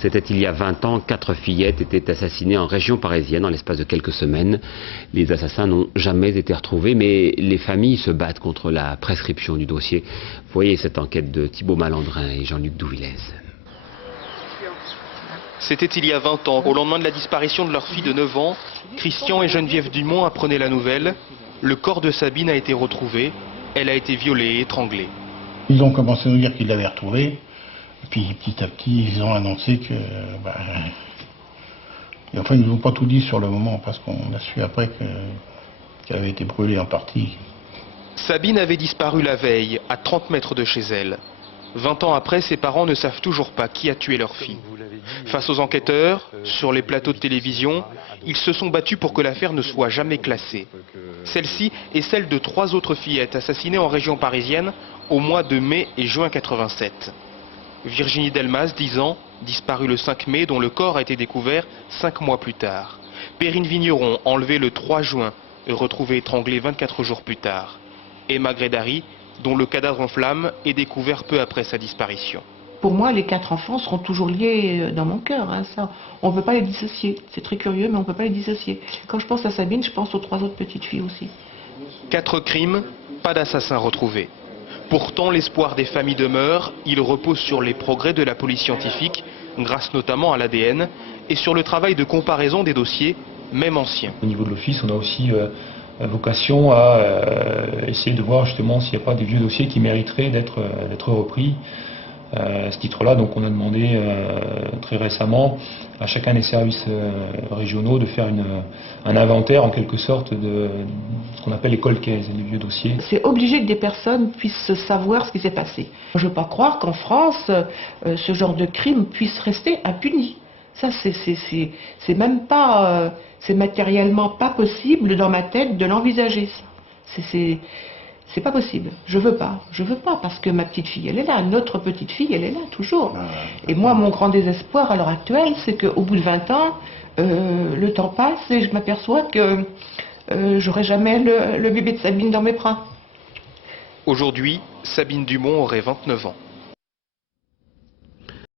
C'était il y a 20 ans, 4 fillettes étaient assassinées en région parisienne en l'espace de quelques semaines. Les assassins n'ont jamais été retrouvés, mais les familles se battent contre la prescription du dossier. Voyez cette enquête de Thibaut Malandrin et Jean-Luc Douvillez. C'était il y a 20 ans, au lendemain de la disparition de leur fille de 9 ans, Christian et Geneviève Dumont apprenaient la nouvelle. Le corps de Sabine a été retrouvé, elle a été violée et étranglée. Ils ont commencé à nous dire qu'ils l'avaient retrouvée, puis petit à petit ils ont annoncé que... Et enfin ils ne nous ont pas tout dit sur le moment, parce qu'on a su après qu'elle avait été brûlée en partie. Sabine avait disparu la veille, à 30 mètres de chez elle. 20 ans après, ses parents ne savent toujours pas qui a tué leur fille. Face aux enquêteurs, sur les plateaux de télévision, ils se sont battus pour que l'affaire ne soit jamais classée. Celle-ci est celle de 3 autres fillettes assassinées en région parisienne au mois de mai et juin 87. Virginie Delmas, 10 ans, disparue le 5 mai, dont le corps a été découvert 5 mois plus tard. Perrine Vigneron, enlevée le 3 juin, et retrouvée étranglée 24 jours plus tard. Emma Grédary, dont le cadavre en flammes est découvert peu après sa disparition. Pour moi, les 4 enfants seront toujours liés dans mon cœur. Ça. On ne peut pas les dissocier. C'est très curieux, mais on ne peut pas les dissocier. Quand je pense à Sabine, je pense aux 3 autres petites filles aussi. 4 crimes, pas d'assassin retrouvé. Pourtant, l'espoir des familles demeure. Il repose sur les progrès de la police scientifique, grâce notamment à l'ADN, et sur le travail de comparaison des dossiers, même anciens. Au niveau de l'office, on a aussi vocation à essayer de voir justement s'il n'y a pas des vieux dossiers qui mériteraient d'être repris. À ce titre-là, donc on a demandé très récemment à chacun des services régionaux de faire un inventaire en quelque sorte de ce qu'on appelle les cold cases, les vieux dossiers. C'est obligé que des personnes puissent savoir ce qui s'est passé. Je ne veux pas croire qu'en France, ce genre de crime puisse rester impuni. Ça, c'est même pas, c'est matériellement pas possible dans ma tête de l'envisager. C'est pas possible. Je veux pas, parce que ma petite fille, elle est là. Notre petite fille, elle est là, toujours. Et moi, mon grand désespoir à l'heure actuelle, c'est qu'au bout de 20 ans, le temps passe et je m'aperçois que j'aurai jamais le bébé de Sabine dans mes bras. Aujourd'hui, Sabine Dumont aurait 29 ans.